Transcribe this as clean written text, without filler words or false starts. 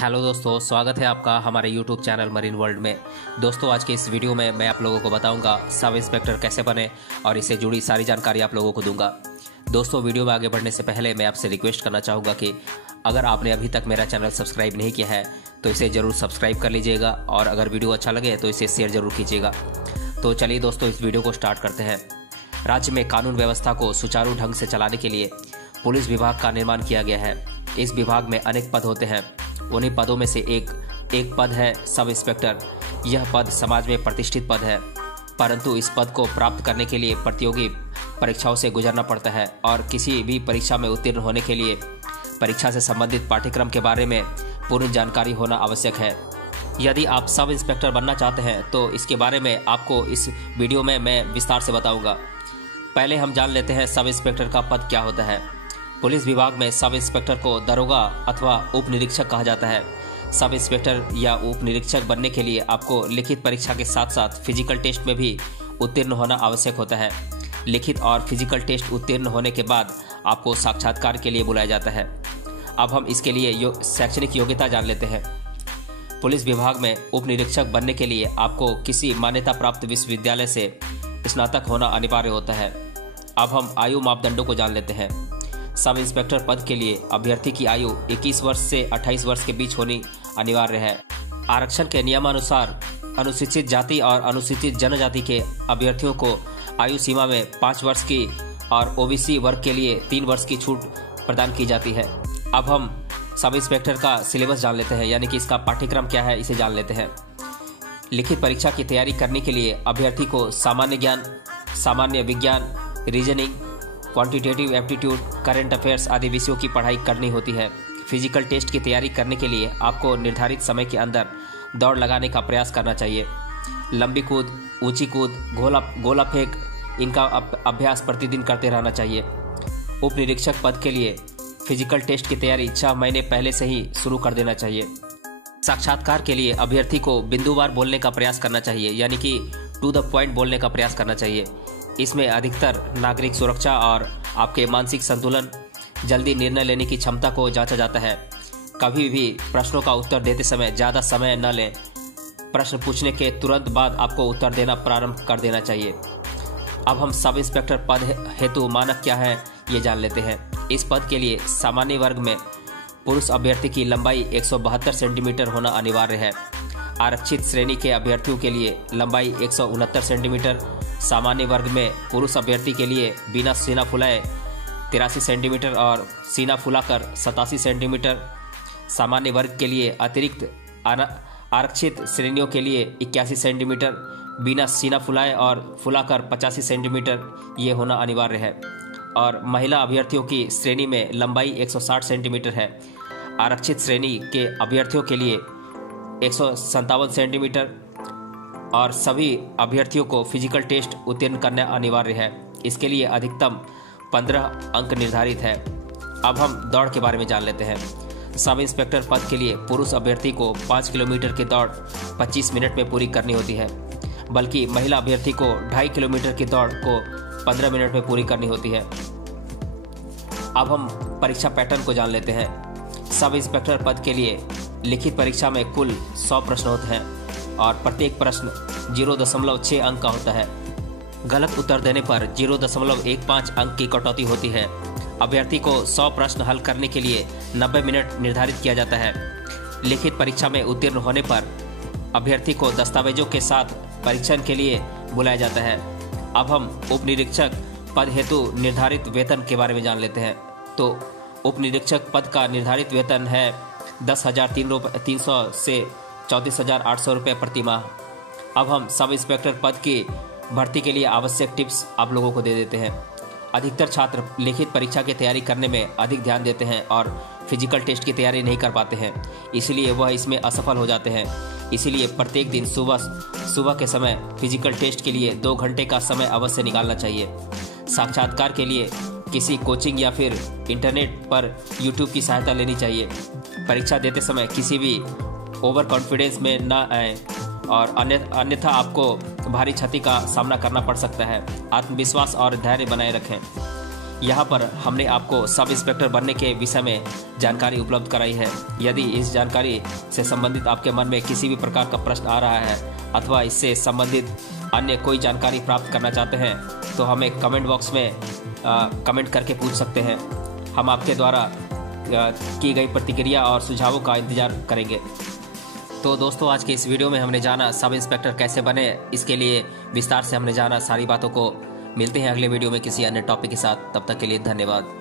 Hello दोस्तों, स्वागत है आपका हमारे YouTube चैनल मरीन वर्ल्ड में। दोस्तों, आज के इस वीडियो में मैं आप लोगों को बताऊंगा सब इंस्पेक्टर कैसे बने और इससे जुड़ी सारी जानकारी आप लोगों को दूंगा। दोस्तों, वीडियो में आगे बढ़ने से पहले मैं आपसे रिक्वेस्ट करना चाहूँगा कि अगर आपने अभी तक मेरा चैनल सब्सक्राइब नहीं किया है तो इसे ज़रूर सब्सक्राइब कर लीजिएगा और अगर वीडियो अच्छा लगे तो इसे शेयर ज़रूर कीजिएगा। तो चलिए दोस्तों, इस वीडियो को स्टार्ट करते हैं। राज्य में कानून व्यवस्था को सुचारू ढंग से चलाने के लिए पुलिस विभाग का निर्माण किया गया है। इस विभाग में अनेक पद होते हैं। उन्हीं पदों में से एक पद है सब इंस्पेक्टर। यह पद समाज में प्रतिष्ठित पद है, परंतु इस पद को प्राप्त करने के लिए प्रतियोगी परीक्षाओं से गुजरना पड़ता है और किसी भी परीक्षा में उत्तीर्ण होने के लिए परीक्षा से संबंधित पाठ्यक्रम के बारे में पूर्ण जानकारी होना आवश्यक है। यदि आप सब इंस्पेक्टर बनना चाहते हैं तो इसके बारे में आपको इस वीडियो में मैं विस्तार से बताऊंगा। पहले हम जान लेते हैं सब इंस्पेक्टर का पद क्या होता है। पुलिस विभाग में सब इंस्पेक्टर को दरोगा अथवा उप निरीक्षक कहा जाता है। सब इंस्पेक्टर या उप निरीक्षक बनने के लिए आपको लिखित परीक्षा के साथ साथ फिजिकल टेस्ट में भी उत्तीर्ण होना आवश्यक होता है। लिखित और फिजिकल टेस्ट उत्तीर्ण होने के बाद आपको साक्षात्कार के लिए बुलाया जाता है। अब हम इसके लिए शैक्षणिक योग्यता जान लेते हैं। पुलिस विभाग में उप निरीक्षक बनने के लिए आपको किसी मान्यता प्राप्त विश्वविद्यालय से स्नातक होना अनिवार्य होता है। अब हम आयु मापदंडों को जान लेते हैं। सब इंस्पेक्टर पद के लिए अभ्यर्थी की आयु 21 वर्ष से 28 वर्ष के बीच होनी अनिवार्य है। आरक्षण के नियमानुसार अनुसूचित जाति और अनुसूचित जनजाति के अभ्यर्थियों को आयु सीमा में 5 वर्ष की और ओबीसी वर्ग के लिए 3 वर्ष की छूट प्रदान की जाती है। अब हम सब इंस्पेक्टर का सिलेबस जान लेते हैं, यानी कि इसका पाठ्यक्रम क्या है इसे जान लेते हैं। लिखित परीक्षा की तैयारी करने के लिए अभ्यर्थी को सामान्य ज्ञान, सामान्य विज्ञान, reasoning, quantitative aptitude, current affairs आदि विषयों की पढ़ाई करनी होती है। फिजिकल टेस्ट की तैयारी करने के लिए आपको निर्धारित समय के अंदर दौड़ लगाने का प्रयास करना चाहिए। लंबी कूद, ऊंची कूद, गोला फेंक, इनका अभ्यास प्रतिदिन करते रहना चाहिए। उप निरीक्षक पद के लिए फिजिकल टेस्ट की तैयारी 6 महीने पहले से ही शुरू कर देना चाहिए। साक्षात्कार के लिए अभ्यर्थी को बिंदुवार बोलने का प्रयास करना चाहिए, यानी कि टू द पॉइंट बोलने का प्रयास करना चाहिए। इसमें अधिकतर नागरिक सुरक्षा और आपके मानसिक संतुलन, जल्दी निर्णय लेने की क्षमता को जांचा जाता है। कभी भी प्रश्नों का उत्तर देते समय ज़्यादा समय न लें। प्रश्न पूछने के तुरंत बाद आपको उत्तर देना प्रारंभ कर देना चाहिए। अब हम सब इंस्पेक्टर पद हेतु मानक क्या है ये जान लेते हैं। इस पद के लिए सामान्य वर्ग में पुरुष अभ्यर्थी की लंबाई 172 सेंटीमीटर होना अनिवार्य है। आरक्षित श्रेणी के अभ्यर्थियों के लिए लंबाई 169 सेंटीमीटर, सामान्य वर्ग में पुरुष अभ्यर्थी के लिए बिना सीना फुलाए 83 सेंटीमीटर और सीना फुलाकर 87 सेंटीमीटर, सामान्य वर्ग के लिए अतिरिक्त आरक्षित श्रेणियों के लिए 81 सेंटीमीटर, बिना सीना फुलाए और फुलाकर 85 सेंटीमीटर ये होना अनिवार्य है। और महिला अभ्यर्थियों की श्रेणी में लंबाई 160 सेंटीमीटर है। आरक्षित श्रेणी के अभ्यर्थियों के लिए 157 सेंटीमीटर और सभी अभ्यर्थियों को फिजिकल टेस्ट उत्तीर्ण करना अनिवार्य है। इसके लिए अधिकतम 15 अंक निर्धारित है। अब हम दौड़ के बारे में जान लेते हैं। सब इंस्पेक्टर पद के लिए पुरुष अभ्यर्थी को 5 किलोमीटर की दौड़ 25 मिनट में पूरी करनी होती है, बल्कि महिला अभ्यर्थी को 2.5 किलोमीटर की दौड़ को 15 मिनट में पूरी करनी होती है। अब हम परीक्षा पैटर्न को जान लेते हैं। सब इंस्पेक्टर पद के लिए लिखित परीक्षा में कुल 100 प्रश्न होते हैं और प्रत्येक प्रश्न 0.6 अंक का होता है। गलत उत्तर देने पर 0.15 अंक की कटौती होती है। अभ्यर्थी को 100 प्रश्न हल करने के लिए 90 मिनट निर्धारित किया जाता है। लिखित परीक्षा में उत्तीर्ण होने पर अभ्यर्थी को दस्तावेजों के साथ परीक्षण के लिए बुलाया जाता है। अब हम उप निरीक्षक पद हेतु निर्धारित वेतन के बारे में जान लेते हैं। तो उप निरीक्षक पद का निर्धारित वेतन है 10,300 से 34,800 रुपये प्रति माह। अब हम सब इंस्पेक्टर पद की भर्ती के लिए आवश्यक टिप्स आप लोगों को दे देते हैं। अधिकतर छात्र लिखित परीक्षा की तैयारी करने में अधिक ध्यान देते हैं और फिजिकल टेस्ट की तैयारी नहीं कर पाते हैं, इसलिए वह इसमें असफल हो जाते हैं। इसीलिए प्रत्येक दिन सुबह के समय फिजिकल टेस्ट के लिए 2 घंटे का समय अवश्य निकालना चाहिए। साक्षात्कार के लिए किसी कोचिंग या फिर इंटरनेट पर यूट्यूब की सहायता लेनी चाहिए। परीक्षा देते समय किसी भी ओवर कॉन्फिडेंस में न आए और अन्यथा आपको भारी क्षति का सामना करना पड़ सकता है। आत्मविश्वास और धैर्य बनाए रखें। यहाँ पर हमने आपको सब इंस्पेक्टर बनने के विषय में जानकारी उपलब्ध कराई है। यदि इस जानकारी से संबंधित आपके मन में किसी भी प्रकार का प्रश्न आ रहा है अथवा इससे संबंधित अन्य कोई जानकारी प्राप्त करना चाहते हैं तो हमें कमेंट बॉक्स में कमेंट करके पूछ सकते हैं। हम आपके द्वारा की गई प्रतिक्रिया और सुझावों का इंतजार करेंगे। तो दोस्तों, आज के इस वीडियो में हमने जाना सब इंस्पेक्टर कैसे बने, इसके लिए विस्तार से हमने जाना सारी बातों को। मिलते हैं अगले वीडियो में किसी अन्य टॉपिक के साथ। तब तक के लिए धन्यवाद।